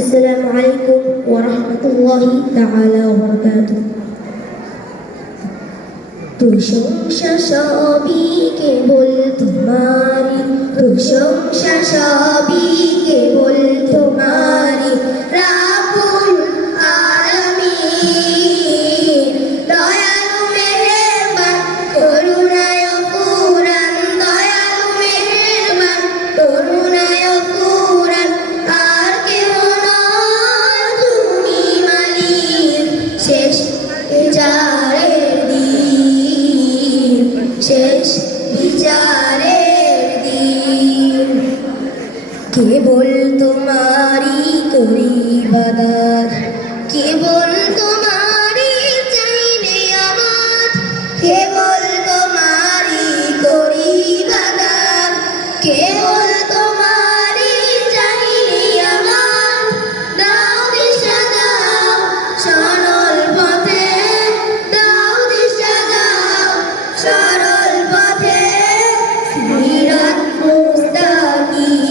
আসসালামু আলাইকুম ওয়া রাহমাতুল্লাহি তাআলা ওয়া বারাকাতুহু। প্রশংসা সবই কেবল তোমারি, প্রশংসা সবই কেবল তোমারি, রাব্বুল আলামিন। দয়ালু মেহেরবান করুণায় অফুরান, দয়ালু মেহেরবান করুণায় অফুরান, আর কেহ নয় তুমি মালিক। শেষ বিচারের দিন, শেষ বিচারের দিন, কেবল তোমারি করি ইবাদত, কেবল তোমারি চাই নিয়ামত, কেবল তোমারি করি ইবাদত, কেবল তোমারি চাই নিয়ামত। দাও দিশা দাও সরল পথে, দাও দিশা দাও সরল পথে, সিরাত মুস্তাকিম,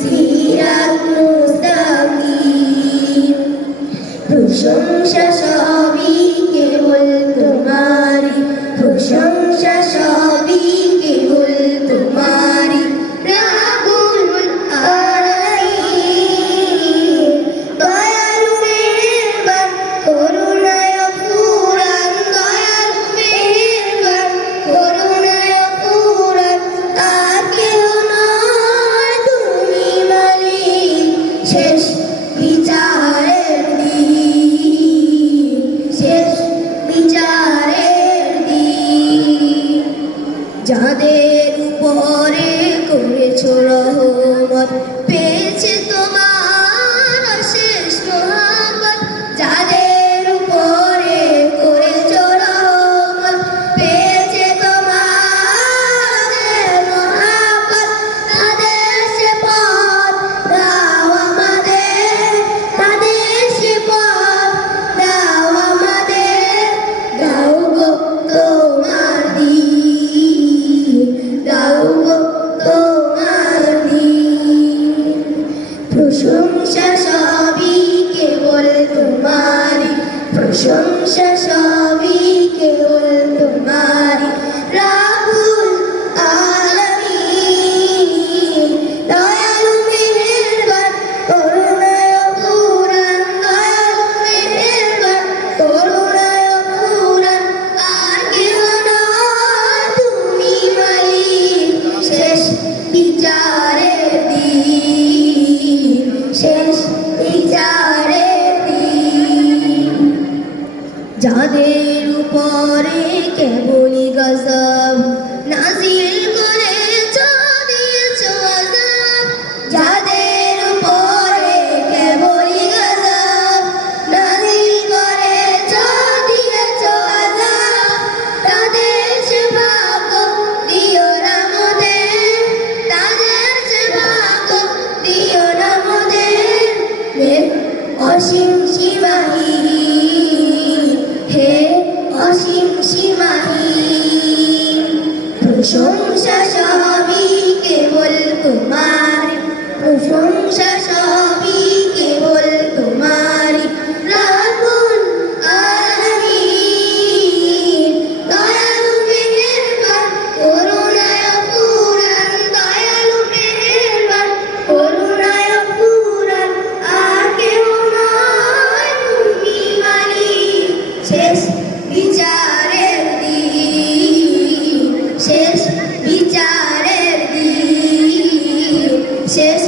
সিরাত মুস্তাকিম। প্রশংসা সবই কেবল তোমারি, প্রশংসা সবই কেবল তোমারি, রাব্বুল আলামিন। দয়ালু মেহেরবান করুণায় অফুরান, দয়ালু মেহেরবান করুণায় অফুরান, আর কেহ নয় তুমি মালিক। শেষ বিচারের দিন, শেষ বিচারের দিন, যাদের উপরে করেছো রহমত, পেয়েছে তোমার অশেষ মহব্বত। যাদের উপরে করেছো রহমত, পেয়েছে তোমার মহব্বত। তাদের সে পথ দাও আমাদের, তাদের সে পথ দাও আমাদের, দাও গো তোমার দিন, দাও গো তোমার দিন। প্রশংসা সবই কেবল তোমারি, প্রশংসা সবই কেবল তোমারি, রাব্বুল আলামিন। দয়ালু মেহেরবান করুণায় অফুরান, দয়ালু মেহেরবান করুণায় অফুরান, আর কেহ নয় তুমি মালিক। শেষ বিচারের দিন, শেষ বিচারের দিন, যাদের উপরে কেবলই গজব নাজিল করেছো, দিয়েছো আযাব। যাদের উপরে কেবলই গজব নাজিল করেছো, দিয়েছো আযাব, তাদের সে ভাগ্য দিও না মোদের, তাদের সে ভাগ্য দিও না মোদের। হে অসীম সীমাহীন, হে অসীম সীমাহীন। প্রশংসা সবই কেবল তোমারি, প্রশংসা সবই কেবল তোমারি, রাব্বুল আলামিন। দয়ালু মেহেরবান করুণায় অফুরান, দয়ালু মেহেরবান করুণায় অফুরান, আর কেহ নয় তুমি মালিক। শেষ বিচারের দিন, শেষ বিচারের দিন, শেষ